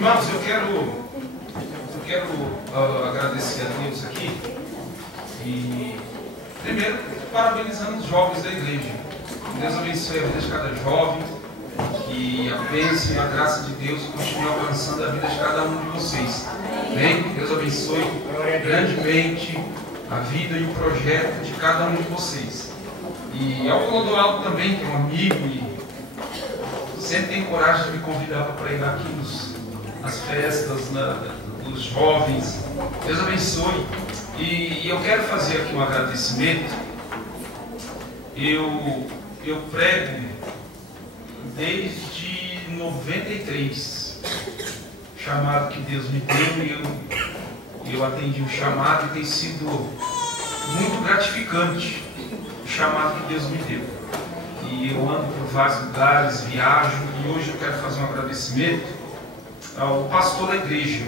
Irmãos, eu quero agradecer a Deus aqui e, primeiro, parabenizando os jovens da igreja. Deus abençoe a vida de cada jovem e a bênção e a graça de Deus continue alcançando a vida de cada um de vocês. Amém? Deus abençoe grandemente a vida e o projeto de cada um de vocês. E ao Clodoaldo também, que é um amigo e sempre tem coragem de me convidar para pregar aqui nas festas dos jovens. Deus abençoe. E eu quero fazer aqui um agradecimento. Eu prego desde 93, chamado que Deus me deu, e eu atendi o chamado e tem sido muito gratificante o chamado que Deus me deu. E eu ando por vários lugares, viajo, e hoje eu quero fazer um agradecimento ao pastor da igreja.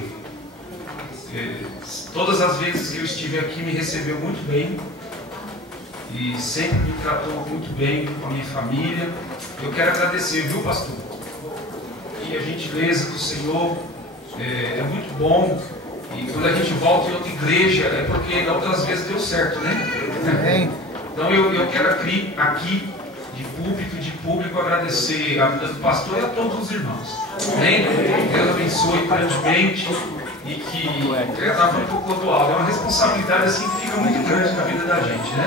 Todas as vezes que eu estive aqui me recebeu muito bem e sempre me tratou muito bem com a minha família. Eu quero agradecer, viu, pastor? E a gentileza do Senhor é muito bom. E quando a gente volta em outra igreja é porque da outras vezes deu certo, né? Então eu quero aqui de público agradecer a vida do pastor e a todos os irmãos. Amém? Deus abençoe grandemente. E que eu estava falando um pouco do alto, é uma responsabilidade assim que fica muito grande na vida da gente, né?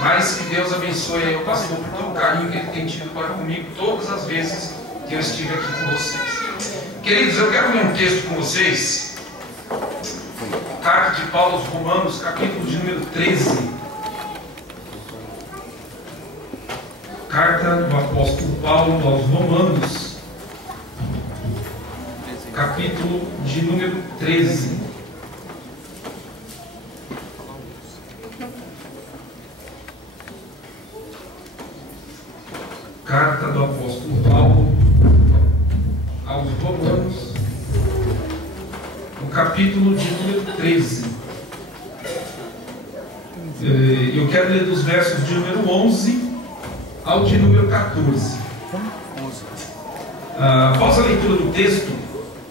Mas que Deus abençoe o pastor por todo o carinho que ele tem tido para comigo todas as vezes que eu estive aqui com vocês. Queridos, eu quero ler um texto com vocês. Carta de Paulo aos Romanos, capítulo de número 13. Carta do apóstolo Paulo aos Romanos, capítulo de número 13. Carta do apóstolo Paulo aos Romanos, no capítulo de número 13. Eu quero ler dos versos de número 11 ao de número 14. Após a leitura do texto,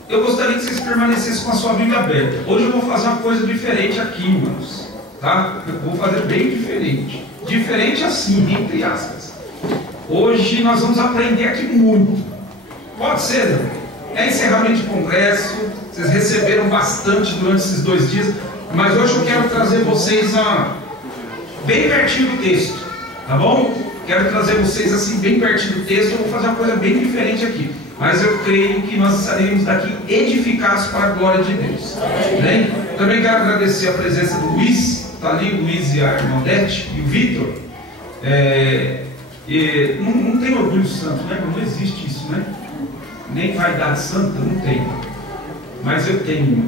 eu gostaria que vocês permanecessem com a sua Bíblia aberta. Hoje eu vou fazer uma coisa diferente aqui, irmãos. Tá? Eu vou fazer bem diferente. Diferente assim, entre aspas. Hoje nós vamos aprender aqui muito. Pode ser, é encerramento de congresso. Vocês receberam bastante durante esses 2 dias. Mas hoje eu quero trazer vocês bem pertinho do texto. Tá bom? Quero trazer vocês assim bem pertinho do texto. Eu vou fazer uma coisa bem diferente aqui. Mas eu creio que nós estaremos daqui edificados para a glória de Deus. Bem? Também quero agradecer a presença do Luiz. Está ali o Luiz e a irmã Odete e o Vitor. Não tem orgulho santo, né? Não existe isso, né? Nem vaidade santa, não tem. Mas eu tenho.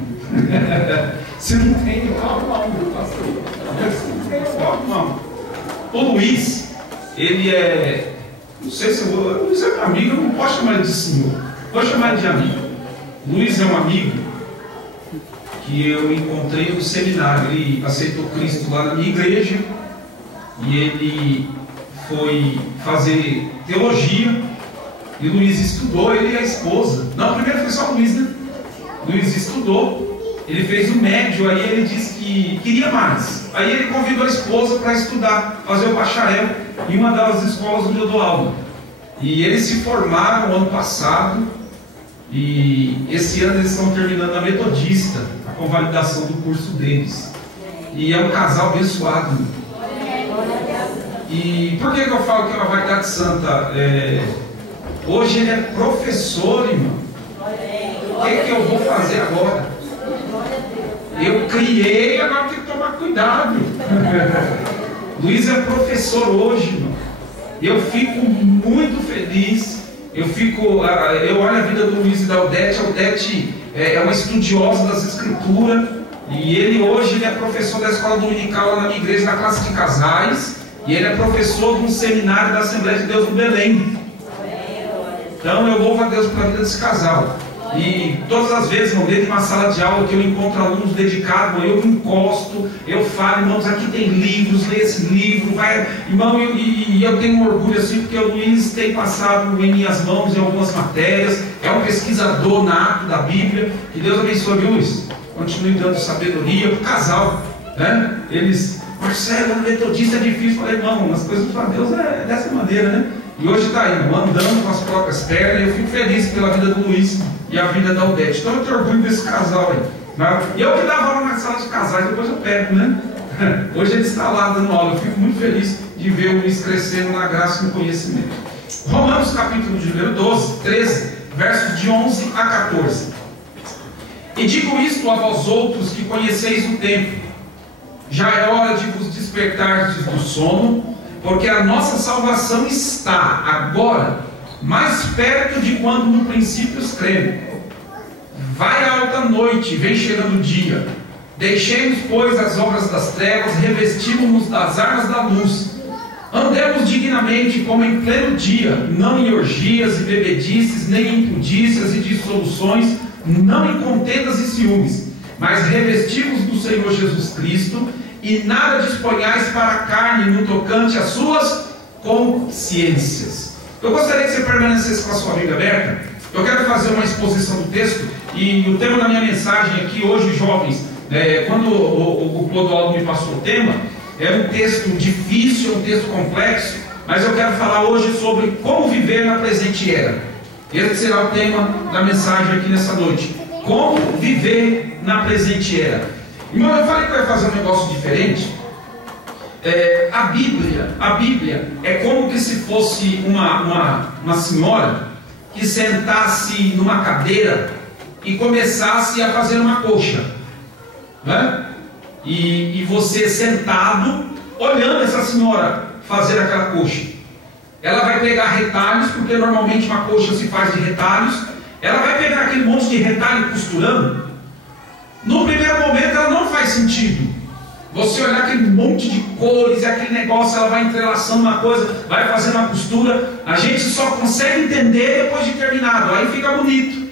Se não tem, calma, pastor. Calma. O Luiz, ele é... Não sei se eu vou... O Luiz é meu amigo, eu não posso chamar ele de senhor. Vou chamar ele de amigo. O Luiz é um amigo que eu encontrei no seminário. Ele aceitou Cristo lá na minha igreja. E ele foi fazer teologia. E o Luiz estudou, ele e a esposa. Não, primeiro foi só o Luiz, né? O Luiz estudou. Ele fez o médio, aí ele disse que queria mais. Aí ele convidou a esposa para estudar, fazer o bacharel em uma das escolas onde eu dou aula. E eles se formaram ano passado. E esse ano eles estão terminando a metodista, a convalidação do curso deles. E é um casal abençoado. E por que eu falo que é uma vaidade santa? Hoje ele é professor, irmão. O que eu vou fazer agora? Eu criei, agora tem que tomar cuidado. Luiz é professor hoje, irmão. Eu fico muito feliz. Eu olho a vida do Luiz e da Odete. A Odete é uma estudiosa das escrituras. E ele hoje é professor da escola dominical lá na minha igreja, na classe de casais. E ele é professor de um seminário da Assembleia de Deus no Belém. Então eu louvo a Deus pela vida desse casal. E todas as vezes, irmão, dentro de uma sala de aula que eu encontro alunos dedicados, eu encosto, eu falo, irmãos, aqui tem livros, lê esse livro, vai, irmão, e eu tenho um orgulho assim, porque o Luiz tem passado em minhas mãos em algumas matérias, é um pesquisador nato da Bíblia. Que Deus abençoe, viu, Luiz? Continue dando sabedoria para o casal, né? Eles, Marcelo, metodista é difícil. Falei, irmão, as coisas para Deus é dessa maneira, né? E hoje está aí, andando com as próprias pernas. E eu fico feliz pela vida do Luiz e a vida da Odete. Então eu tenho orgulho desse casal aí, né? E eu que dava aula na sala de casais, depois eu pego, né? Hoje ele está lá dando aula. Eu fico muito feliz de ver o Luiz crescendo na graça e no conhecimento. Romanos capítulo de número 12, 13, versos de 11 a 14. E digo isto a vós outros que conheceis o tempo: já é hora de vos despertardes do sono, porque a nossa salvação está agora mais perto de quando no princípio cremos. Vai a alta noite, vem chegando o dia. Deixemos, pois, as obras das trevas, revestimos-nos das armas da luz. Andemos dignamente como em pleno dia, não em orgias e bebedices, nem em impudícias e dissoluções, não em contendas e ciúmes, mas revestimos do Senhor Jesus Cristo, e nada disponhais para a carne no tocante às suas consciências. Eu gostaria que você permanecesse com a sua Bíblia aberta. Eu quero fazer uma exposição do texto, e o tema da minha mensagem aqui hoje, jovens, quando o Clodoaldo me passou o tema, é um texto difícil, um texto complexo, mas eu quero falar hoje sobre como viver na presente era. Esse será o tema da mensagem aqui nessa noite. Como viver na presente era. Irmão, eu falei que eu ia fazer um negócio diferente. A Bíblia é como que se fosse uma senhora que sentasse numa cadeira e começasse a fazer uma coxa, né? E você sentado, olhando essa senhora fazer aquela coxa. Ela vai pegar retalhos, porque normalmente uma coxa se faz de retalhos. Ela vai pegar aquele monte de retalho costurando. No primeiro momento ela não faz sentido. Você olhar aquele monte de cores, aquele negócio, ela vai entrelaçando uma coisa, vai fazendo uma costura. A gente só consegue entender depois de terminado. Aí fica bonito.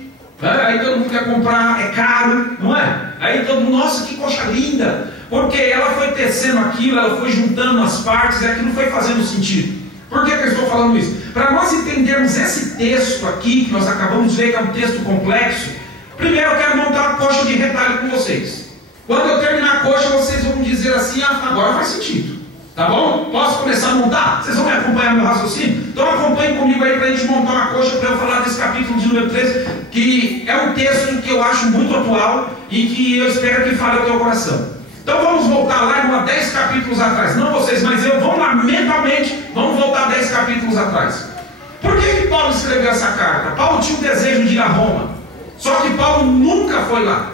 Aí todo mundo quer comprar, é caro, não é? Aí todo mundo, nossa, que coxa linda. Porque ela foi tecendo aquilo, ela foi juntando as partes, e aquilo foi fazendo sentido. Por que eu estou falando isso? Para nós entendermos esse texto aqui, que nós acabamos de ver, que é um texto complexo, primeiro eu quero montar uma coxa de retalho com vocês. Quando eu terminar a coxa, vocês vão dizer assim, agora faz sentido. Tá bom? Posso começar a montar? Vocês vão me acompanhar no raciocínio? Então acompanhem comigo aí para a gente montar uma coxa, para eu falar desse capítulo de número 13, que é um texto que eu acho muito atual e que eu espero que fale ao teu coração. Então vamos voltar lá 10 capítulos atrás. Não vocês, mas eu. Vamos lá, mentalmente, vamos voltar 10 capítulos atrás. Por que Paulo escreveu essa carta? Paulo tinha um desejo de ir a Roma. Só que Paulo nunca foi lá.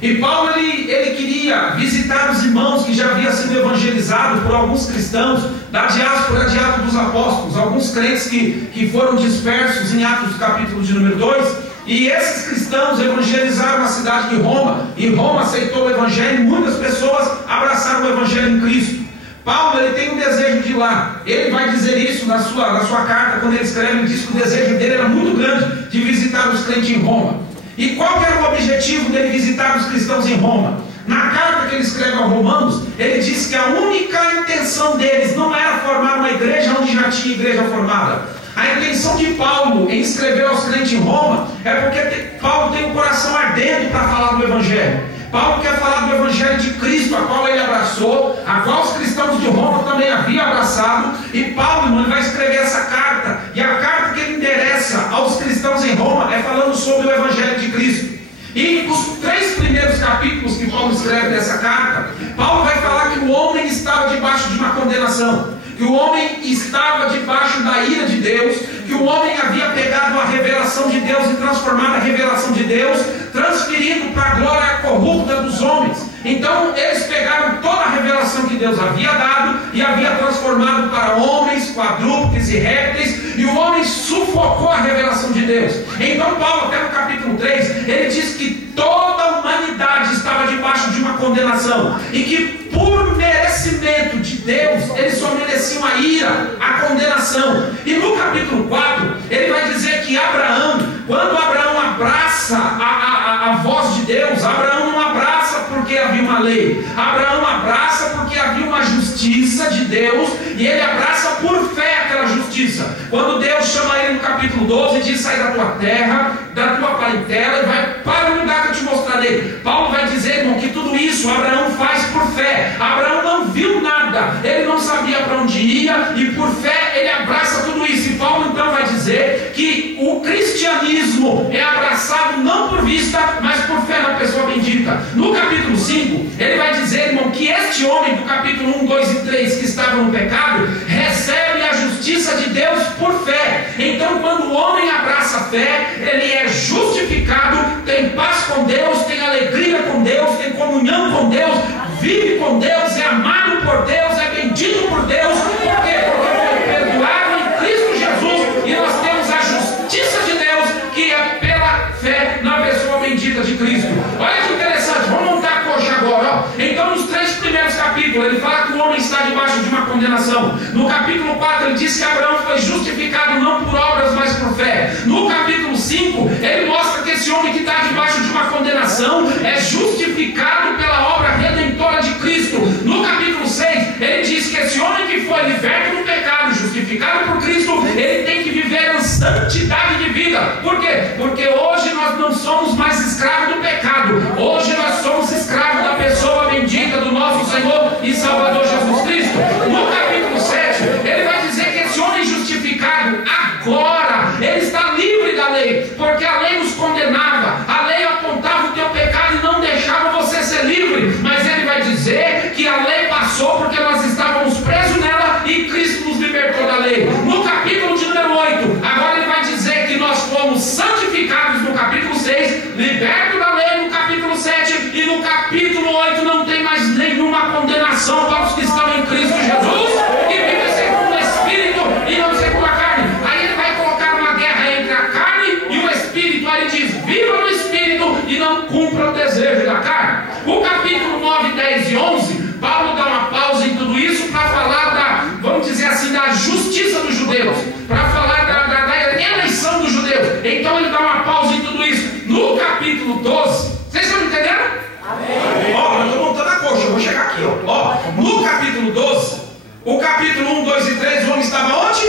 E Paulo ele queria visitar os irmãos que já haviam sido evangelizados por alguns cristãos da diáspora de Atos dos Apóstolos, alguns crentes que foram dispersos em Atos capítulo de número 2. E esses cristãos evangelizaram a cidade de Roma, e Roma aceitou o evangelho, e muitas pessoas abraçaram o evangelho em Cristo. Paulo ele tem um desejo de ir lá. Ele vai dizer isso na sua carta, quando ele escreve, ele diz que o desejo dele era muito grande de visitar os crentes em Roma. E qual que era o objetivo dele visitar os cristãos em Roma? Na carta que ele escreve aos Romanos, ele diz que a única intenção deles não era formar uma igreja onde já tinha igreja formada. A intenção de Paulo em escrever aos crentes em Roma é porque Paulo tem um coração ardente para falar do Evangelho. Paulo quer falar do Evangelho de Cristo, a qual ele abraçou, a qual os cristãos de Roma também haviam abraçado. E Paulo vai escrever essa carta. E a carta que ele endereça aos cristãos em Roma é falando sobre o Evangelho de Cristo. E os 3 primeiros capítulos que Paulo escreve dessa carta, Paulo vai falar que o homem estava debaixo de uma condenação, que o homem estava debaixo da ira de Deus, que o homem havia pegado a revelação de Deus e transformado a revelação de Deus, transferindo para a glória corrupta dos homens. Então eles pegaram toda a revelação que Deus havia dado e havia transformado para homens, quadrúpedes e répteis, e o homem sufocou a revelação de Deus. Então Paulo, até no capítulo 3, ele diz que toda a humanidade estava debaixo de uma condenação, e que por merecimento de Deus, eles só mereciam a ira, a condenação. E no capítulo 4, ele vai dizer que Abraão, quando Abraão abraça abraça a voz de Deus. Abraão não abraça porque havia uma lei. Abraão abraça porque havia uma justiça de Deus, e ele abraça por fé aquela justiça. Quando Deus chama ele no capítulo 12 e diz: sai da tua terra, da tua parentela, e vai para o lugar que eu te mostrarei. Paulo vai dizer, irmão, que tudo isso Abraão faz por fé. Abraão não viu nada, ele não sabia para onde ia, e por fé ele abraça tudo isso. E Paulo então vai dizer que o cristianismo é abraçado não por vista, mas por fé na pessoa bendita. No capítulo 5, ele vai dizer, irmão, que este homem do capítulo 1, 2 e 3 que estava no pecado, recebe a justiça de Deus por fé. Então, quando o homem abraça a fé, ele é justificado, tem paz com Deus, tem alegria com Deus, tem comunhão com Deus, vive com Deus, é amado por Deus, é bendito por Deus. Por quê? Porque foi perdoado em Cristo Jesus, e nós temos a justiça de Deus, que é pela fé na pessoa bendita de Cristo. Olha que interessante, vamos montar a coxa agora, ó. Então, nos 3 primeiros capítulos, ele fala que o homem está debaixo de uma condenação. No capítulo 4, ele diz que Abraão foi justificado não por obras, mas por fé. No capítulo 5, ele mostra que esse homem que está debaixo de uma condenação é justificado pela obra redentora de Cristo. No capítulo 6, ele diz que esse homem que foi liberto do pecado, justificado por Cristo, ele tem que viver em santidade de vida. Por quê? Porque hoje nós não somos mais escravos do pecado. Hoje nós somos escravos da pessoa bendita do nosso Senhor e Salvador Jesus Cristo. No capítulo 7, ele vai dizer que esse homem justificado agora, ele está livre da lei, porque a lei nos condenava, a lei apontava o teu pecado e não deixava você ser livre. Mas ele vai dizer que a lei passou porque nós estávamos presos nela e Cristo nos libertou da lei. No capítulo de número 8, agora ele vai dizer que nós fomos santificados no capítulo 6, libertos da lei no capítulo 7, e no capítulo 8 não tem mais nenhuma condenação para os que estão em Cristo Jesus, que vivem segundo o Espírito e não segundo a carne. Aí ele vai colocar uma guerra entre a carne e o Espírito. Aí ele diz: viva no Espírito e não cumpra o desejo da carne. O capítulo 9, 10 e 11, Paulo dá uma pausa em tudo isso para falar da, vamos dizer assim, da justiça dos judeus, para falar da eleição dos judeus. Então ele dá uma pausa em tudo isso. No capítulo 12, vocês estão entendendo? Amém. Ó, eu estou montando a coxa, eu vou chegar aqui, ó. No capítulo 12, o capítulo 1, 2 e 3, o homem estava onde?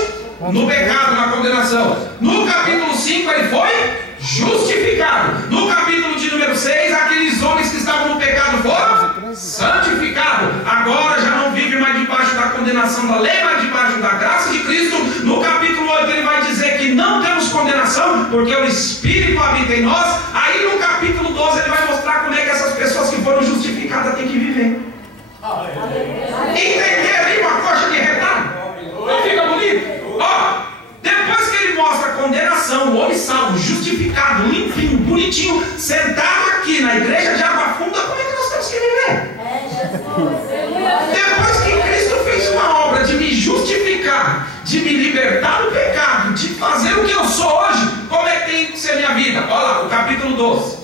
No pecado, na condenação. No capítulo 5 ele foi justificado. No capítulo de número 6, aqueles homens que estavam no pecado foram santificados. Agora já não vive mais debaixo da condenação da lei, mas debaixo da graça de Cristo. No capítulo 8 ele vai dizer que não temos condenação, porque o Espírito habita em nós. Aí no capítulo 12 ele vai mostrar como é que essas pessoas que foram justificadas têm que viver. Entenderam aí uma coxa de retalho? Não fica bonito? Ó, depois que ele mostra a condenação, o homem salvo, justificado, limpinho, bonitinho, sentado aqui na igreja de Água Funda, como é que nós temos que viver? Depois que Cristo fez uma obra de me justificar, de me libertar do pecado, de fazer o que eu sou hoje, como é que tem que ser minha vida? Olha lá, o capítulo 12.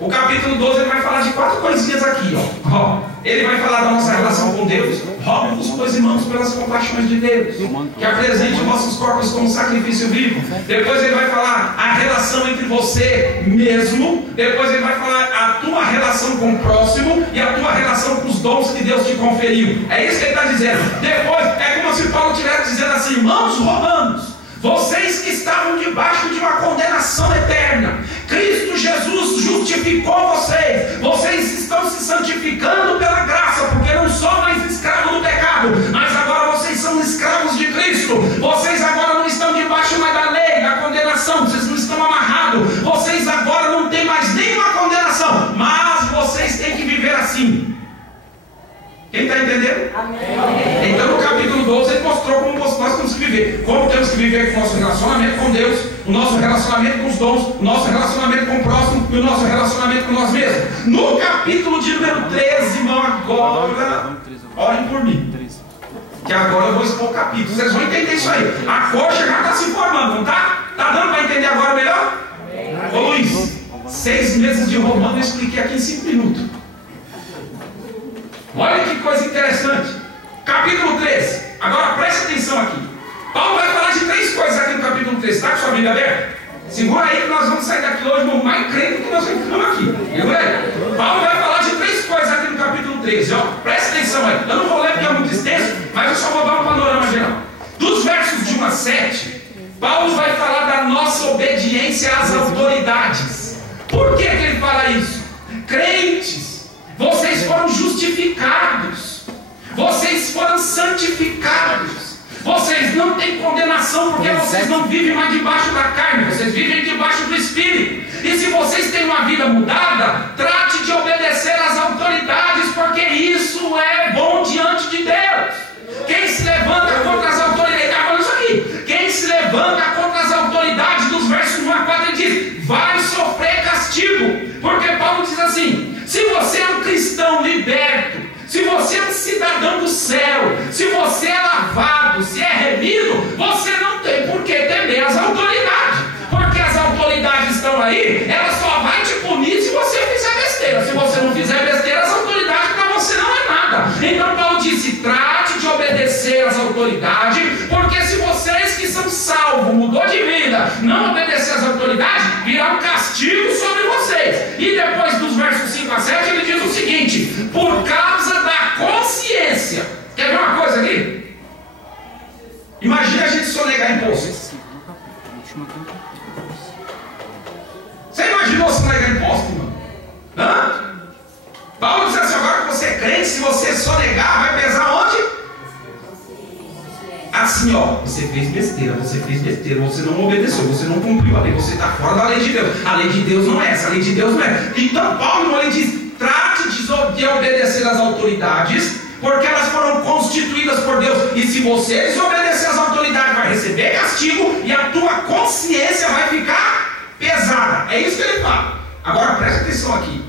O capítulo 12 ele vai falar de 4 coisinhas aqui, ó. Ele vai falar da nossa relação com Deus. Rogo-vos, pois, irmãos, pelas compaixões de Deus, que apresente vossos corpos como sacrifício vivo. Depois ele vai falar a relação entre você mesmo. Depois ele vai falar a tua relação com o próximo e a tua relação com os dons que Deus te conferiu. É isso que ele está dizendo. Depois é como se Paulo estivesse dizendo assim: irmãos romanos, vocês que estavam debaixo de uma condenação eterna, Cristo Jesus justificou vocês. Vocês estão se santificando pela graça, porque não são mais escravos do pecado, mas agora vocês são escravos de Cristo. Vocês agora não estão debaixo mais da lei, da condenação. Vocês não estão amarrados. Vocês agora não têm mais nenhuma condenação, mas vocês têm que viver assim. Quem está entendendo? Amém. Então no capítulo 12 ele mostrou como nós temos que viver. Como temos que viver com o nosso relacionamento com Deus, o nosso relacionamento com os dons, o nosso relacionamento com o próximo e o nosso relacionamento com nós mesmos. No capítulo de número 13, irmão, agora orem por mim, que agora eu vou expor o capítulo. Vocês vão entender isso aí. A coxa já está se formando, não está? Está dando para entender agora melhor? Ô Luiz, 6 meses de Romano eu expliquei aqui em 5 minutos. Olha que coisa interessante. Capítulo 13. Agora preste atenção aqui. Paulo vai falar de 3 coisas aqui no capítulo 13. Está com sua Bíblia aberta? Segura aí que nós vamos sair daqui hoje no mais crente do que nós entramos aqui. Segura aí. Paulo vai falar de 3 coisas aqui no capítulo 13. Ó. Presta atenção aí. Eu não vou ler porque é muito extenso, mas eu só vou dar um panorama geral. Dos versos de 1 a 7, Paulo vai falar da nossa obediência às autoridades. Por que ele fala isso? Crentes, vocês foram justificados, vocês foram santificados, vocês não têm condenação, porque vocês não vivem mais debaixo da carne, vocês vivem debaixo do Espírito. E se vocês têm uma vida mudada, trate de obedecer às autoridades, porque isso é bom diante de Deus. Quem se levanta contra as autoridades, está falando isso aqui, quem se levanta contra as autoridades, dos versos 1 a 4, ele diz, vai sofrer castigo. Porque Paulo diz assim, se você é um cristão liberto, se você é um cidadão do céu, se você é lavado, se é remido, você não tem por que temer as autoridades, porque as autoridades estão aí, ela só vai te punir se você fizer besteira. Se você não fizer besteira, as autoridades para você não é nada. Então Paulo disse, trate de obedecer às autoridades, porque se vocês que são salvos, mudou de vida, não obedecer às autoridades, virá um castigo sobre vocês. E depois dos versos 5 a 7 ele diz o seguinte, por causa da consciência. Quer ver uma coisa aqui? Imagina a gente sonegar imposto. Você imaginou sonegar imposto, mano? Hã? Paulo diz assim, agora que você é crente, se você sonegar, vai pesar onde? Assim, ó, você fez besteira, você não obedeceu, você não cumpriu a lei, você está fora da lei de Deus. A lei de Deus não é essa, a lei de Deus não é. Então Paulo ele diz, trate de obedecer às autoridades, porque elas foram constituídas por Deus. E se você desobedecer às autoridades, vai receber castigo e a tua consciência vai ficar pesada. É isso que ele fala. Agora presta atenção aqui.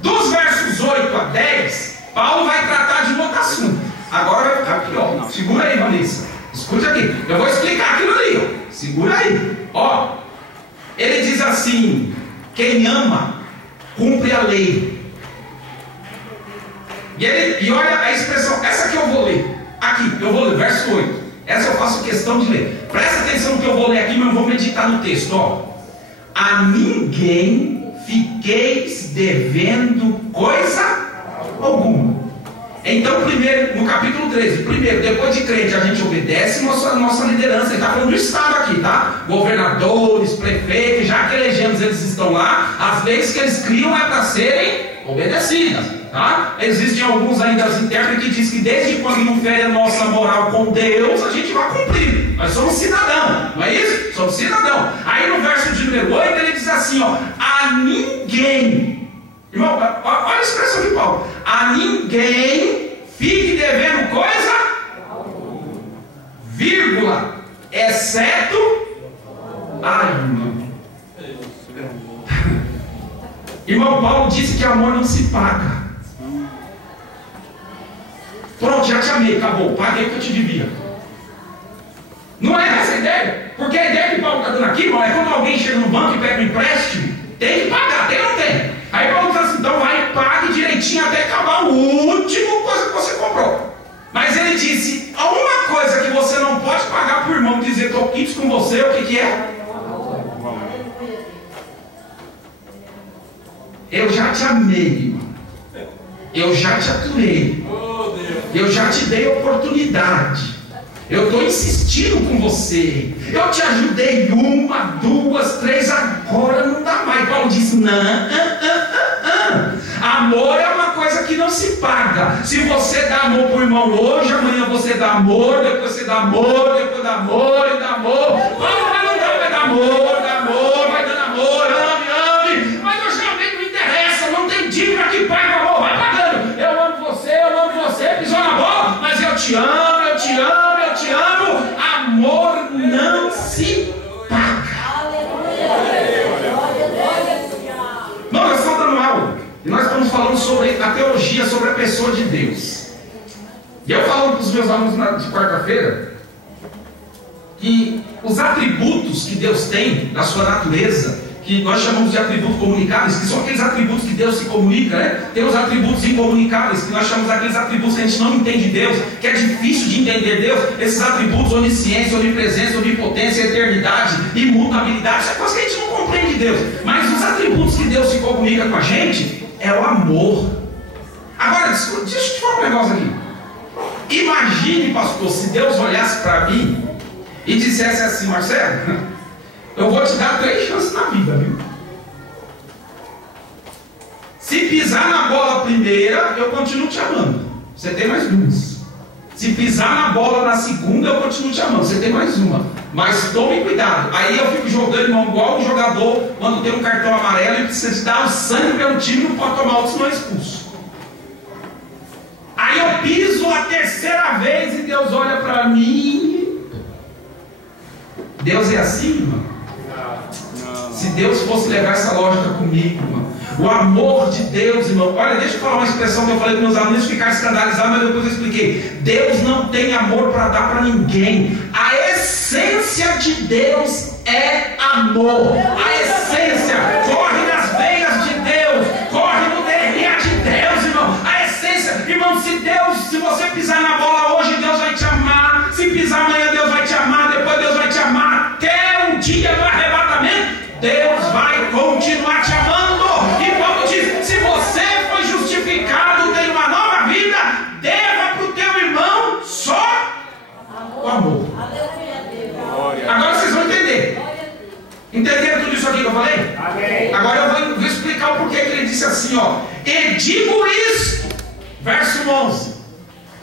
Dos versos 8 a 10, Paulo vai tratar de um outro assunto. Agora vai ficar pior. Segura aí, Vanessa. Escute aqui. Eu vou explicar aquilo ali. Ó. Segura aí. Ó. Ele diz assim: quem ama, cumpre a lei. E olha a expressão. Essa que eu vou ler. Aqui, eu vou ler, verso 8. Essa eu faço questão de ler. Presta atenção no que eu vou ler aqui, mas eu vou meditar no texto. Ó. A ninguém fiqueis devendo coisa alguma. Então, primeiro, no capítulo 13, primeiro, depois de crente, a gente obedece nossa liderança. Ele está falando do Estado aqui, tá? Governadores, prefeitos, já que elegemos, eles estão lá. As leis que eles criam é para serem obedecidas, tá? Existem alguns ainda internos que dizem que desde quando não fere a nossa moral com Deus, a gente vai cumprir. Nós somos cidadão, não é isso? Somos cidadão. Aí no verso de número 8, ele diz assim, ó, a ninguém... Irmão, olha a expressão de Paulo. A ninguém fique devendo coisa, vírgula, exceto... Ai, irmão. Irmão, Paulo disse que amor não se paga. Pronto, já te amei, acabou. Paguei o que eu te devia. Não é essa a ideia? Porque a ideia que Paulo está dando aqui, irmão, é quando alguém chega no banco e pega um empréstimo, tem que pagar, tem ou não tem? Aí Paulo diz assim, então vai e pague direitinho até acabar o último coisa que você comprou. Mas ele disse, a uma coisa que você não pode pagar por irmão, dizer, estou quites com você, o que é? Eu já te amei, irmão. Eu já te aturei. Eu já te dei oportunidade. Eu estou insistindo com você. Eu te ajudei 1, 2, 3, agora não dá mais. Paulo diz, não. Amor é uma coisa que não se paga. Se você dá amor para o irmão hoje, amanhã você dá amor, depois você dá amor, depois dá amor e dá amor. Paulo vai não dar, vai dar amor, dá amor, vai dando amor, ame. Mas eu já vi que não interessa, não tem dívida que paga amor, vai pagando. Eu amo você, pisou na bola, mas eu te amo, eu te amo. Te amo, amor não se paga. Não, nós estamos dando aula e nós estamos falando sobre a teologia, sobre a pessoa de Deus. E eu falo para os meus alunos de quarta-feira que os atributos que Deus tem da sua natureza, que nós chamamos de atributos comunicáveis, que são aqueles atributos que Deus se comunica, né? Tem os atributos incomunicáveis, que nós chamamos daqueles atributos que a gente não entende Deus, que é difícil de entender Deus. Esses atributos, onisciência, onipresença, onipotência, eternidade, imutabilidade, são coisas que a gente não compreende Deus, mas os atributos que Deus se comunica com a gente é o amor. Agora, deixa eu te falar um negócio aqui. Imagine, pastor, se Deus olhasse para mim e dissesse assim: Marcelo, eu vou te dar 3 chances na vida, viu? Se pisar na bola primeira, eu continuo te amando. Você tem mais 2. Se pisar na bola na segunda, eu continuo te amando. Você tem mais 1. Mas tome cuidado. Aí eu fico jogando, irmão, igual um jogador quando tem um cartão amarelo e precisa dar o sangue pelo time, não pode tomar outro, senão é expulso. Aí eu piso a 3ª vez e Deus olha para mim. Deus é assim, irmão? Se Deus fosse levar essa lógica comigo, irmão, o amor de Deus, irmão. Olha, deixa eu falar uma expressão que eu falei para meus alunos, ficar escandalizados, mas depois eu expliquei. Deus não tem amor para dar para ninguém. A essência de Deus é amor. A essência corre nas veias de Deus, corre no DNA de Deus, irmão. A essência, irmão, se você pisar na bola hoje, Deus vai te amar. Se pisar amanhã, Deus vai te amar. Depois Deus vai te amar até o dia do arrebatamento. Deus vai continuar te amando. E Paulo diz: se você foi justificado, tem uma nova vida, deva para o teu irmão só o amor. Agora vocês vão entender. Entenderam tudo isso aqui que eu falei? Amém. Agora eu vou explicar o porquê que ele disse assim, ó. E digo isso, verso 11.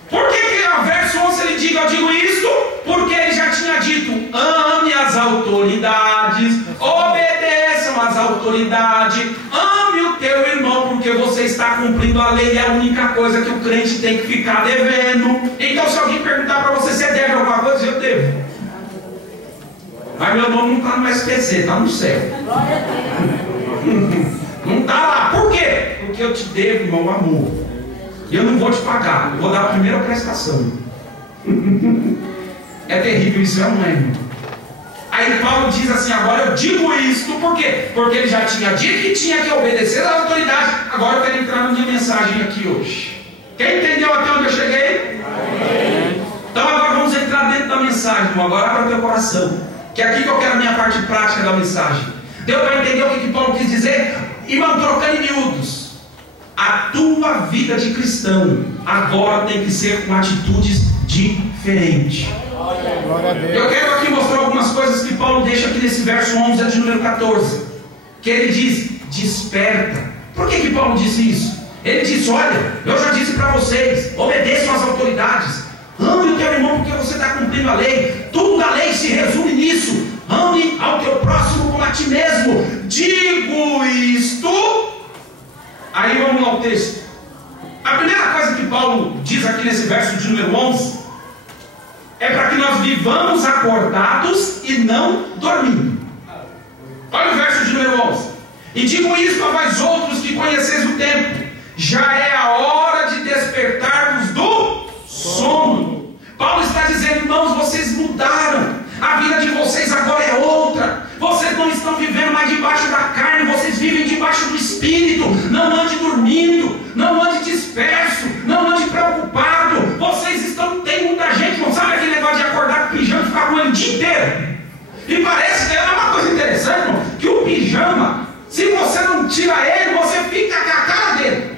Por que no verso 11 ele diz: eu digo isto? Porque ele já tinha dito: ame as autoridades, obedeçam às autoridades, ame o teu irmão, porque você está cumprindo a lei. É a única coisa que o crente tem que ficar devendo. Então, se alguém perguntar para você: você deve alguma coisa? Eu devo. Mas meu nome não está no SPC, está no céu. Não está lá. Por quê? Porque eu te devo, irmão, amor. E eu não vou te pagar, eu vou dar a primeira prestação. É terrível isso, não é, irmão? Aí Paulo diz assim: agora eu digo isto, por quê? Porque ele já tinha dito que tinha que obedecer às autoridades. Agora eu quero entrar na minha mensagem aqui hoje. Quem entendeu até onde eu cheguei? Amém. Então agora vamos entrar dentro da mensagem, irmão. Agora abra o teu coração, que é aqui que eu quero a minha parte prática da mensagem. Deu para entender o que Paulo quis dizer? Irmão, trocando em miúdos, a tua vida de cristão agora tem que ser com atitudes diferentes. Eu quero aqui mostrar algumas coisas que Paulo deixa aqui nesse verso 11 de número 14, que ele diz: desperta. Por que Paulo disse isso? Ele disse: olha, eu já disse para vocês, obedeçam às autoridades, ame o teu irmão porque você está cumprindo a lei. Tudo da lei se resume nisso: ame ao teu próximo como a ti mesmo. Digo isto. Aí vamos lá ao texto. A primeira coisa que Paulo diz aqui nesse verso de número 11 é para que nós vivamos acordados e não dormindo. Olha o verso de número 11. E digo isto a vós outros que conheceis o tempo: já é a hora de despertar-vos do sono. Paulo está dizendo: irmãos, vocês mudaram. A vida de vocês agora é outra. Vocês não estão vivendo mais debaixo da carne, vocês vivem debaixo do Espírito. Não ande dormindo, não ande disperso, não ande preocupado. Vocês estão, tem muita gente, não sabe aquele negócio de acordar com o pijama e ficar com ele o dia inteiro. E parece que é uma coisa interessante, irmão, que o pijama, se você não tira ele, você fica com a cara dele.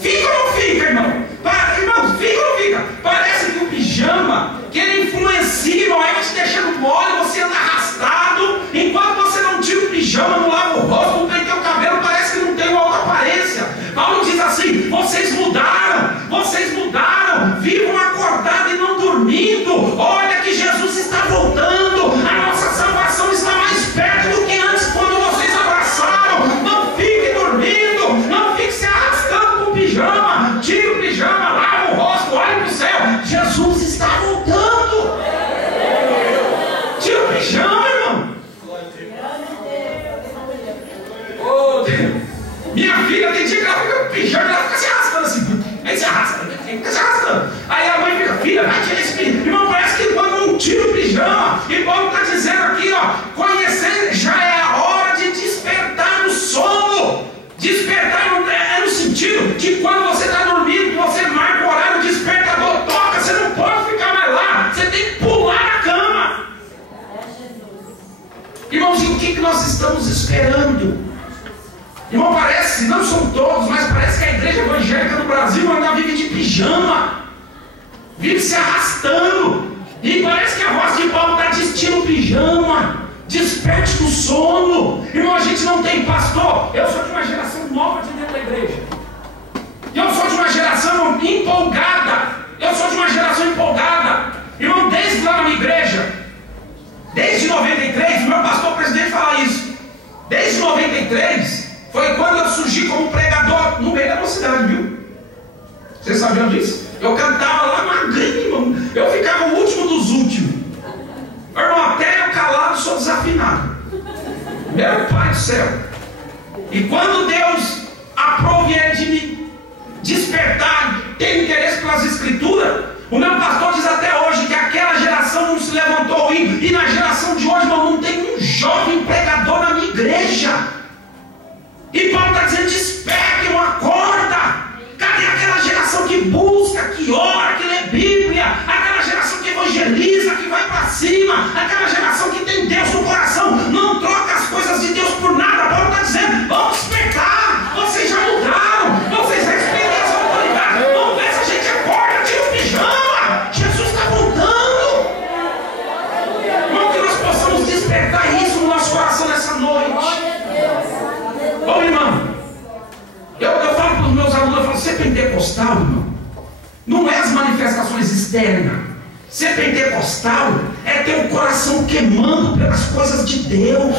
Fica ou não fica, irmão? Irmão, fica ou não fica? Parece que o pijama, que ele influencia, irmão, aí vai te deixando mole, você anda arrastado. Enquanto você não tira o pijama, não lava o rosto, não tem teu cabelo, parece que não tem uma outra aparência. Paulo diz assim: vocês mudaram, vivam acordados e não dormindo. Olha que Jesus está voltando, a nossa salvação está mais perto do que antes que nós estamos esperando? Irmão, parece, não são todos, mas parece que a igreja evangélica do Brasil ainda vive de pijama, vive se arrastando, e parece que a voz de Paulo está destino pijama. Desperte do sono. Irmão, a gente não tem pastor. Eu sou de uma geração nova de dentro da igreja. Eu sou de uma geração empolgada. Irmão, desde lá na minha igreja, desde 93, o meu pastor presidente fala isso. Desde 93 foi quando eu surgi como pregador no meio da mocidade, viu? Vocês sabiam disso? Eu cantava lá magrinho, irmão. Eu ficava o último dos últimos. Irmão, até eu calado sou desafinado. Meu Pai do céu. E quando Deus aprove de me despertar, ter interesse pelas escrituras, o meu pastor diz até hoje que aquela geração não se levantou e na geração de hoje, irmão, não tem um jovem pregador na minha igreja. E Paulo está dizendo: desperta, irmão, acorda. Cadê aquela geração que busca, que ora, que lê Bíblia? Aquela geração que evangeliza, que vai para cima, aquela geração que tem Deus no coração, não troca as coisas de Deus por nada. Paulo está dizendo: vamos despertar, vocês já mudaram, vocês respeitam as autoridades, vamos ver se a gente acorda, tira o pijama, Jesus está voltando. Irmão, que nós possamos despertar isso no nosso coração nessa noite. Ô irmão, eu falo para os meus alunos, eu falo: ser pentecostal, irmão, não é as manifestações externas. Ser pentecostal é ter o coração queimando pelas coisas de Deus,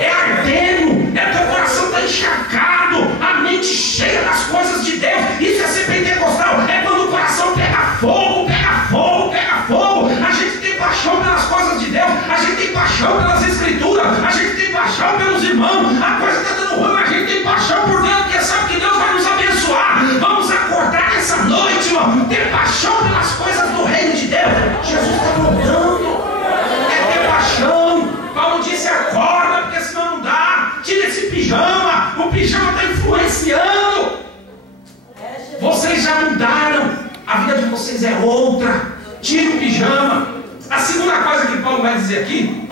é ardendo, é teu coração está encharcado, a mente cheia das coisas de Deus. Isso é ser pentecostal, é quando o coração pega fogo, pega fogo, pega fogo. A gente tem paixão pelas coisas de Deus, a gente tem paixão pelas escrituras, a gente tem paixão pelos irmãos. A coisa está dando ruim, mas a gente tem paixão por Deus, porque sabe que Deus vai nos abençoar. Vamos acordar nessa noite, irmão, ter paixão pelas coisas do reino de Deus. Jesus está voltando, é ter paixão. Paulo disse: acorda, porque senão não dá. Tira esse pijama, o pijama está influenciando. Vocês já mudaram, a vida de vocês é outra. Tira o pijama. A segunda coisa que Paulo vai dizer aqui,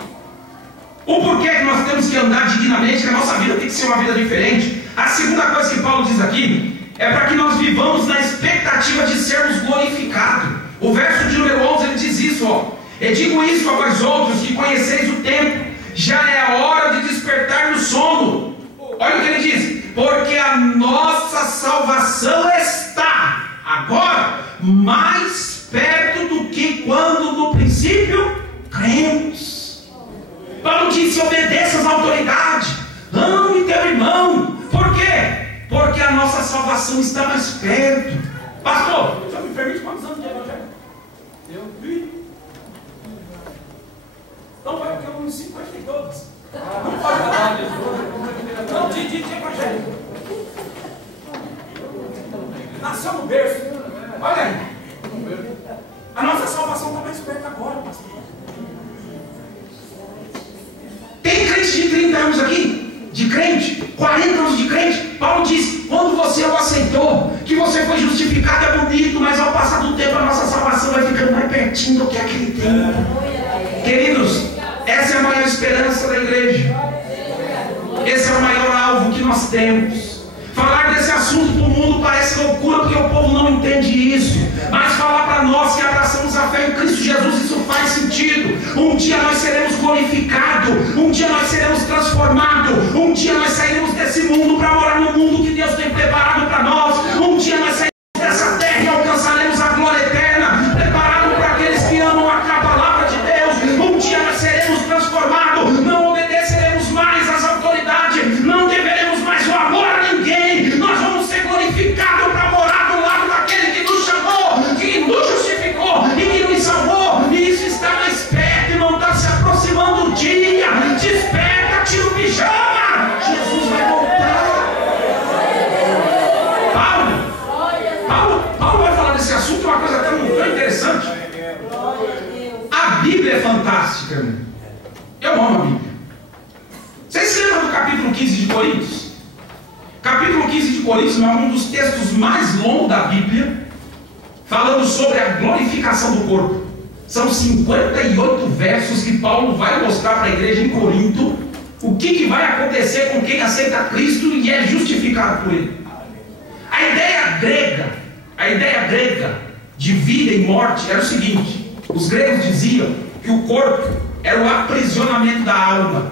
o porquê que nós temos que andar dignamente, que a nossa vida tem que ser uma vida diferente. A segunda coisa que Paulo diz aqui é para que nós vivamos na expectativa de sermos glorificados. O verso de número 11 ele diz isso, ó: eu digo isso a vós outros que conheceis o tempo, já é a hora de despertar do sono. Olha o que ele diz: porque a nossa salvação está agora mais perto do que quando no princípio cremos. Paulo disse: obedeça às autoridades, ame teu irmão. Por quê? Porque a nossa salvação está mais perto. Pastor, o senhor me permite quantos anos de evangelho? Eu vi. Então vai, porque eu não ensino mais que todos. Não pode falar. Não, de evangelho. Nasceu no berço. Olha aí. A nossa salvação está mais perto agora, pastor. Tem crente de 30 anos aqui? De crente? 40 anos de crente? Paulo diz: quando você o aceitou, que você foi justificado, é bonito, mas ao passar do tempo a nossa salvação vai ficando mais pertinho do que aquele tempo. Queridos, essa é a maior esperança da igreja. Esse é o maior alvo que nós temos. Falar desse assunto para o mundo parece loucura, porque o povo não entende isso. Mas falar para nós que abraçamos a fé em Cristo Jesus, isso faz sentido. Um dia nós seremos glorificados, um dia nós seremos transformados, um dia nós sairemos desse mundo para morar no mundo que Deus tem preparado para nós. Um dia nós sairemos dessa terra e alcançaremos a glória eterna, preparado para aqueles que amam a palavra de Deus. Um dia nós seremos transformados, não obedeceremos mais às autoridades, não deveremos mais o amor a ninguém. Nós vamos ser glorificados para morar do lado daquele que nos chamou, que nos justificou e que nos salvou. E isso está mais perto, irmão, está se aproximando o dia. Desperta, tira o pijama, Jesus vai voltar. Paulo vai falar desse assunto, uma coisa tão interessante. A Bíblia é fantástica, irmão. Eu amo a Bíblia. Vocês se lembram do capítulo 15 de Coríntios? Capítulo 15 de Coríntios é um dos textos mais longos da Bíblia, falando sobre a glorificação do corpo. São 58 versos que Paulo vai mostrar para a igreja em Corinto o que vai acontecer com quem aceita Cristo e é justificado por Ele. A ideia grega de vida e morte era o seguinte: os gregos diziam que o corpo era o aprisionamento da alma,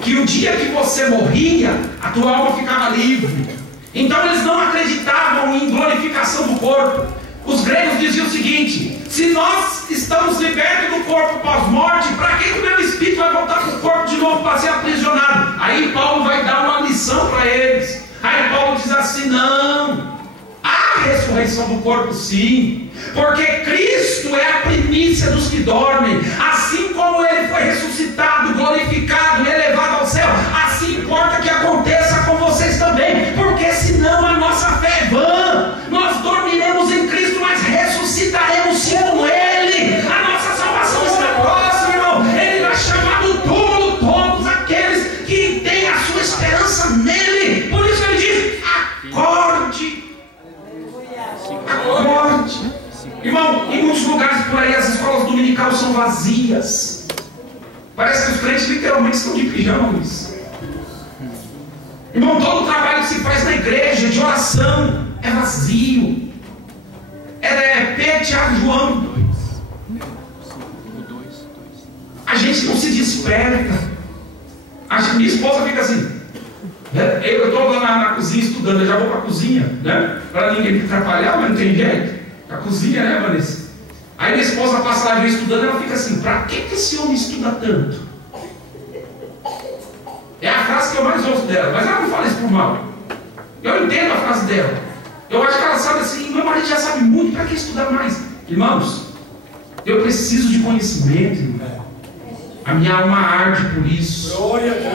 que o dia que você morria, a tua alma ficava livre. Então eles não acreditavam em glorificação do corpo. Os gregos diziam o seguinte: se nós estamos libertos do corpo pós-morte, para que o meu espírito vai voltar para o corpo de novo para ser aprisionado? Aí Paulo vai dar uma lição para eles. Aí Paulo diz assim: não, há ressurreição do corpo sim, porque Cristo é a primícia dos que dormem. Assim como Ele foi ressuscitado, glorificado e elevado ao céu, assim importa que aconteça com vocês também, porque senão a nossa fé é vã. Nós dormiremos em Cristo, mas ressuscitaremos sim com Ele. A nossa salvação está próxima, irmão. Ele vai chamar do túmulo todos aqueles que têm a sua esperança nele. Por isso Ele diz: acorde. Acorde. Irmão, em muitos lugares por aí as escolas dominicais são vazias. Parece que os crentes literalmente estão de pijama, Luiz. Irmão, todo o trabalho que se faz na igreja de oração é vazio. Pedro, Tiago, João. A gente não se desperta. Minha esposa fica assim. Eu estou lá na cozinha estudando, eu já vou para a cozinha, né? Para ninguém me atrapalhar, mas não tem jeito. A cozinha, né, Vanessa? Aí minha esposa passa lá estudando, ela fica assim: para que esse homem estuda tanto? É a frase que eu mais ouço dela, mas ela não fala isso por mal. Eu entendo a frase dela. Eu acho que ela sabe assim: meu marido já sabe muito, para que estudar mais? Irmãos, eu preciso de conhecimento, irmão. A minha alma arde por isso.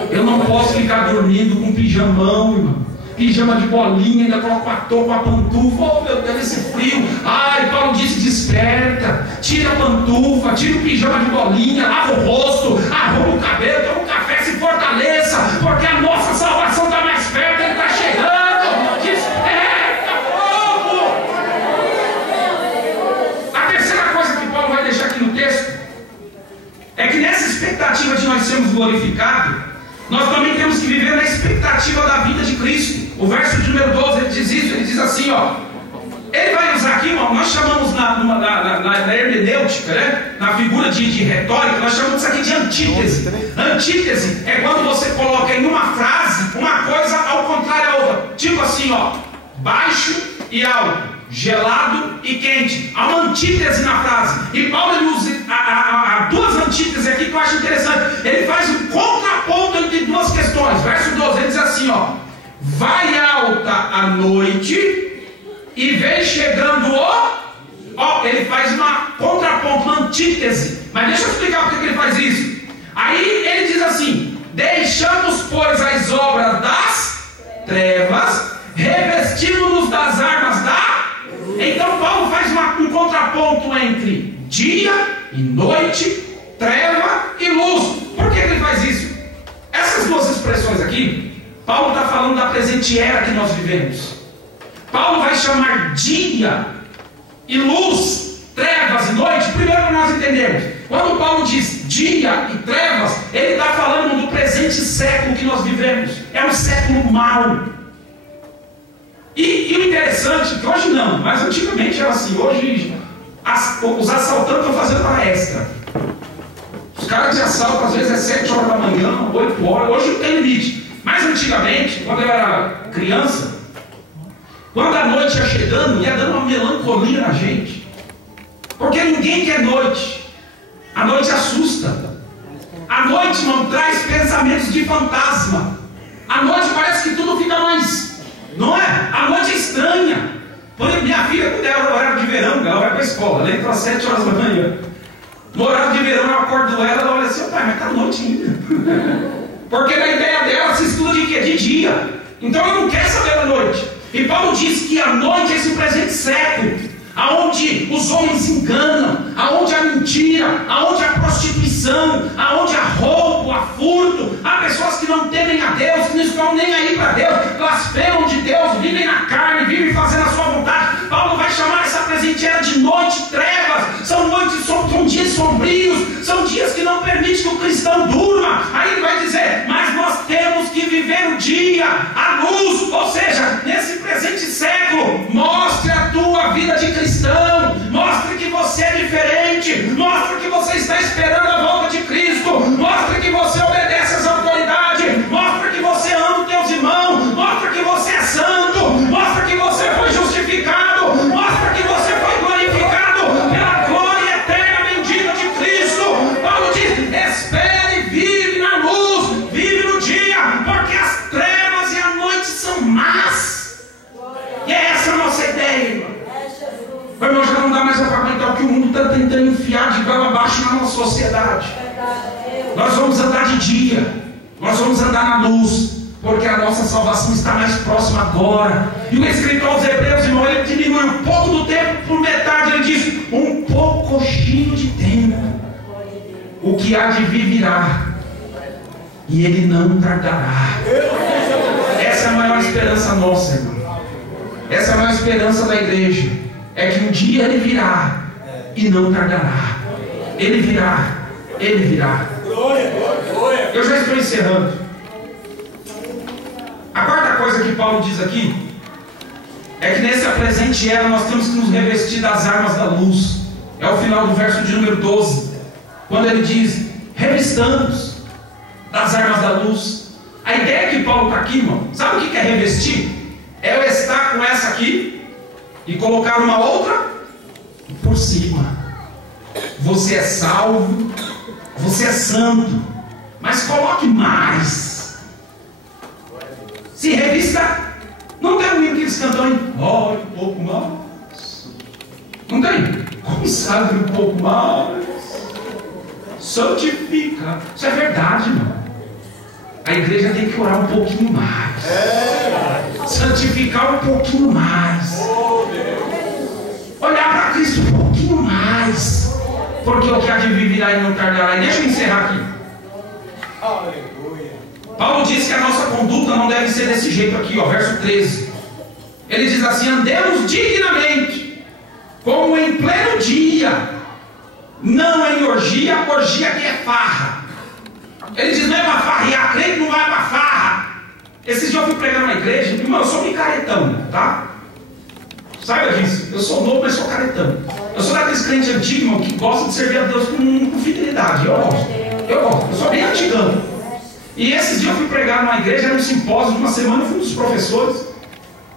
Eu não posso ficar dormindo com pijamão, irmão. Pijama de bolinha, ainda coloco a touca, a pantufa. Oh meu Deus, esse frio. Ai, Paulo disse: desperta, tira a pantufa, tira o pijama de bolinha, lava o rosto, arruma o cabelo, toma um café, se fortaleça, porque a nossa salvação está mais perto, Ele está chegando. Desperta, povo! A terceira coisa que Paulo vai deixar aqui no texto é que nessa expectativa de nós sermos glorificados, nós também temos que viver na expectativa da vida de Cristo. O verso de número 12, ele diz isso, ele diz assim, ó. Ele vai usar aqui, ó, nós chamamos na hermenêutica, né, na figura de retórica, nós chamamos isso aqui de antítese. Antítese é quando você coloca em uma frase uma coisa ao contrário à outra. Tipo assim, ó, baixo e alto, gelado e quente. Há uma antítese na frase. E Paulo ele usa duas antíteses aqui que eu acho interessante. Ele faz um contraponto entre duas questões. Verso 12, ele diz assim, ó: vai alta a noite e vem chegando ele faz uma contraponto, uma antítese. Mas deixa eu explicar por que ele faz isso. Aí ele diz assim: deixamos, pois, as obras das trevas, revestimos-nos das armas da... Então Paulo faz um contraponto entre dia e noite, treva e luz. Por que ele faz isso? Essas duas expressões aqui, Paulo está falando da presente era que nós vivemos. Paulo vai chamar dia e luz, trevas e noite. Primeiro para nós entendermos, quando Paulo diz dia e trevas, ele está falando do presente século que nós vivemos. É um século mau. E o interessante, que hoje não, mas antigamente era assim. Hoje os assaltantes estão fazendo hora extra. Os caras de assalto às vezes é 7 horas da manhã, 8 horas, hoje não tem limite. Mas antigamente, quando eu era criança, quando a noite ia chegando, ia dando uma melancolia na gente. Porque ninguém quer noite. A noite assusta. A noite não traz pensamentos de fantasma. A noite parece que tudo fica mais... Não é? A noite é estranha. Por exemplo, minha filha, quando era horário de verão, ela vai para a escola, ela entra às 7 horas da manhã. No horário de verão, eu acordo ela olha assim: pai, mas está noite ainda. Porque na ideia dela se estuda de quê? De dia. Então ela não quer saber da noite. E Paulo diz que a noite é esse presente século, aonde os homens enganam, aonde a mentira, aonde a prostituição, aonde a roubo, a furto. Há pessoas que não temem a Deus, que não estão nem aí para Deus, blasfemam de Deus, vivem na carne, vivem fazendo a sua vontade. Paulo vai chamar essa presente era de noite, trevas. São dias sombrios, são dias que não permitem que o cristão durma. Aí ele vai dizer, mas nós temos que viver o dia, a luz, ou seja, nesse presente século, mostre a tua vida de cristão, mostre que você é diferente, mostre que você está esperando a volta de Cristo, mostre que você obedece às autoridades, mostre que você ama os teus irmãos, mostre que você é santo, mostre que você foi justificado, mostre que você foi glorificado pela glória eterna bendita de Cristo. Paulo diz, espere, vive na luz, vive no dia, porque as trevas e a noite são más. E é essa a nossa ideia, irmão. Meu irmão, já não dá mais para aguentar o que o mundo está tentando enfiar de goela abaixo na nossa sociedade. Nós vamos andar de dia, nós vamos andar na luz, porque a nossa salvação está mais próxima agora. E o escritor aos Hebreus, irmão, ele diminui um pouco do tempo por metade. Ele diz, um pouquinho de tempo, o que há de vir virá, e ele não tardará. Essa é a maior esperança nossa, irmão. Essa é a maior esperança da igreja, é que um dia ele virá e não tardará. Ele virá, ele virá. Eu já estou encerrando. A quarta coisa que Paulo diz aqui é que nessa presente era nós temos que nos revestir das armas da luz. É o final do verso de número 12, quando ele diz, revistamos das armas da luz. A ideia que Paulo está aqui, irmão, sabe o que é revestir? É eu estar com essa aqui e colocar uma outra por cima. Você é salvo, você é santo, mas coloque mais. Se revista. Não tem um hino que eles cantam aí, olhe um pouco mais. Não tem? Consagre um pouco mais. Santifica. Isso é verdade, irmão. A igreja tem que orar um pouquinho mais. Santificar um pouquinho mais. Olhar para Cristo um pouquinho mais. Porque o que há de vir virá e não tardará. E deixa eu encerrar aqui. Paulo diz que a nossa conduta não deve ser desse jeito aqui, ó, verso 13. Ele diz assim, andemos dignamente, como em pleno dia, não em orgia, orgia que é farra. Ele diz, não é para farrear, crente não vai para farra. Esses dias eu fui pregar na igreja, irmão, eu sou micaretão, tá? Saiba disso, eu sou novo, mas sou caretão. Eu sou daqueles crentes antigos, irmão, que gostam de servir a Deus com fidelidade. Eu sou bem antigão. E esses dias eu fui pregar numa igreja, era um simpósio de uma semana, eu fui um dos professores.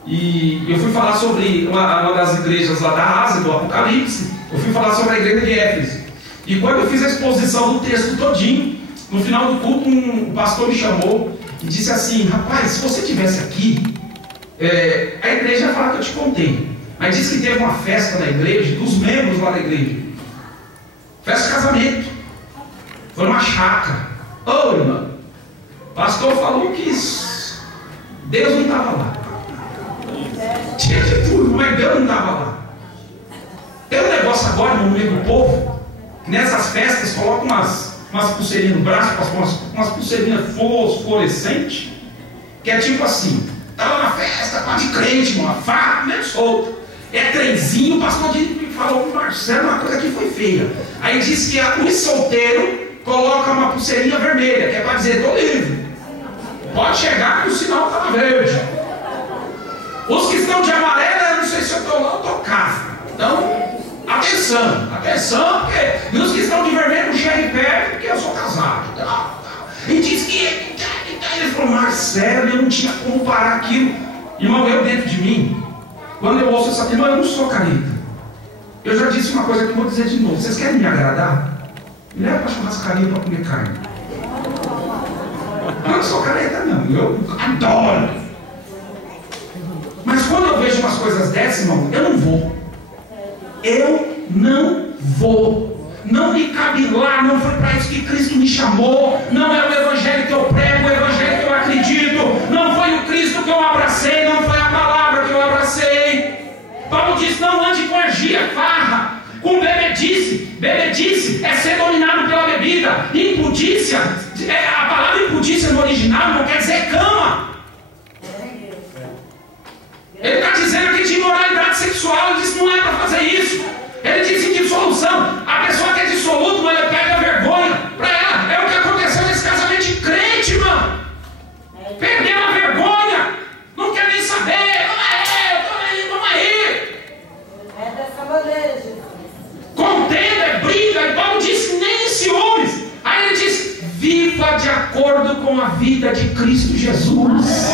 E eu fui falar sobre uma das igrejas lá da Ásia, do Apocalipse. Eu fui falar sobre a igreja de Éfeso. E quando eu fiz a exposição do texto todinho, no final do culto, um pastor me chamou e disse assim, rapaz, se você estivesse aqui, a igreja ia falar que eu te contei. Mas disse que teve uma festa na igreja, dos membros lá da igreja. Festa de casamento. Foi numa chácara. Ô, irmão, o pastor falou que Deus não estava lá. Tinha de tudo, mas Deus não estava lá. Tem um negócio agora no meio do povo, que nessas festas colocam umas pulseirinhas no braço, umas pulseirinhas fosforescentes, que é tipo assim, estava na festa, pá de crente, uma faca, meio solta. É trenzinho, o pastor falou com o Marcelo, uma coisa que foi feia. Aí disse que o solteiro coloca uma pulseirinha vermelha, que é para dizer, estou livre. Pode chegar que o sinal está verde. Os que estão de amarelo, eu não sei se eu estou lá ou estou casa. Então, atenção, porque... E os que estão de vermelho, chega perto, porque eu sou casado. E diz que ele falou, Marcelo, eu não tinha como parar aquilo. Irmão, eu dentro de mim, quando eu ouço essa irmã, eu não sou careta. Eu já disse uma coisa que eu vou dizer de novo. Vocês querem me agradar? Me leva para churrascaria para comer carne. Eu não sou careta, não. Eu adoro. Mas quando eu vejo umas coisas dessas, irmão, eu não vou. Eu não vou. Não me cabe lá, não foi para isso que Cristo me chamou. Não é o evangelho que eu prego, o evangelho que eu acredito. Não foi o Cristo que eu abracei, não foi a palavra que eu abracei. Paulo diz, não ande com orgia, farra, com bebedice. Bebedice é ser dominado pela bebida. Impudícia, a palavra impudícia no original não quer dizer cama. Ele está dizendo aqui de imoralidade sexual. Perderam a vergonha. Não quer nem saber. Vamos aí. É dessa maneira, Jesus. Contenda, briga, e Paulo disse, nem ciúmes. Aí ele diz, viva de acordo com a vida de Cristo Jesus.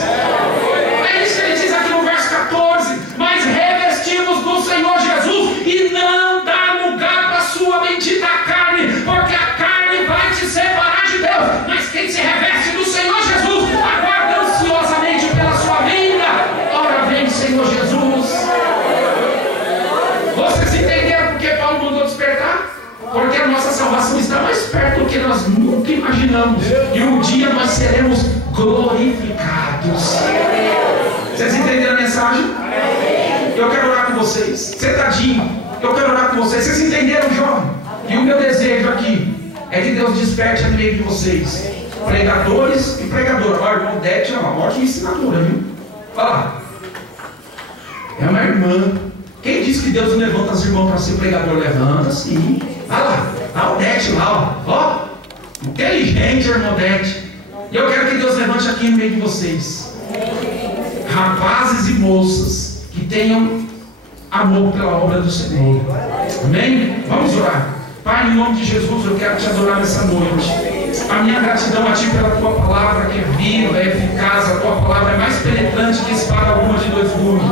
É isso que ele diz aqui no verso 14. Mas revestimos do Senhor Jesus e não dá lugar para a sua bendita carne, porque a carne vai te separar de Deus. Mas quem se reveste do Senhor Jesus, aguarda ansiosamente pela sua vinda. Ora vem, Senhor Jesus. Vocês entenderam por que Paulo mandou despertar? Porque a nossa salvação está mais perto do que nós nunca imaginamos. E um dia nós seremos glorificados. Vocês entenderam a mensagem? Eu quero orar com vocês. Sentadinho. Eu quero orar com vocês. Vocês entenderam, jovem? E o meu desejo aqui é que Deus desperte a meio de vocês pregadores e pregadoras. Olha, o irmão Dete é uma ótima ensinadora, viu? Olha lá. É uma irmã. Quem disse que Deus levanta as irmãs para ser pregador? Levanta, sim. Olha lá. Olha o Dete lá, ó. Inteligente, irmão Dete. E eu quero que Deus levante aqui no meio de vocês rapazes e moças que tenham amor pela obra do Senhor. Amém? Vamos orar. Pai, em nome de Jesus, eu quero te adorar nessa noite. A minha gratidão a Ti pela Tua palavra, que é viva, é eficaz. A Tua palavra é mais penetrante que espada alguma de dois gumes.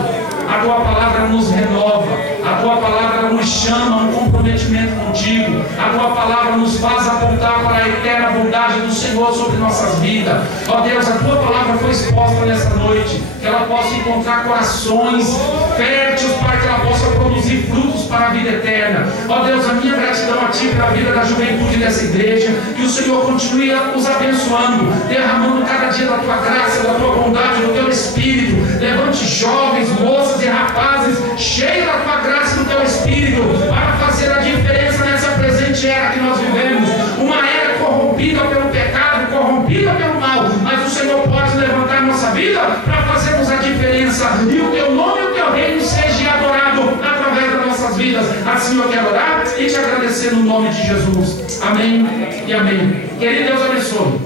A Tua palavra nos renova. A Tua palavra nos chama a um comprometimento contigo. A Tua palavra nos faz apontar para a eterna bondade do Senhor sobre nossas vidas. Ó Deus, a Tua palavra foi exposta nessa noite. Que ela possa encontrar corações férteis para que ela possa produzir frutos para a vida eterna. Ó Deus, a minha gratidão a Ti pela vida da juventude dessa igreja. Que o Senhor continue os abençoando, derramando cada dia da Tua graça, da Tua bondade, do Teu Espírito. Levante jovens, moças e rapazes cheios da Tua graça e do Teu Espírito para fazer a diferença nessa presente era que nós vivemos. Uma era corrompida pelo pecado, corrompida pelo mal, mas o Senhor pode levantar nossa vida para fazermos a diferença e o Teu nome e o Teu reino seja adorado através das nossas vidas. Assim eu quero orar e te agradecer no nome de Jesus. Amém e amém. Querido, Deus abençoe.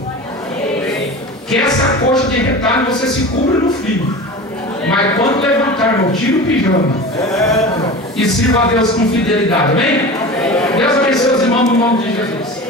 Que essa coxa de retalho você se cubra no frio. Mas quando levantar, irmão, tira o pijama e sirva a Deus com fidelidade. Amém? Deus abençoe os irmãos no nome de Jesus.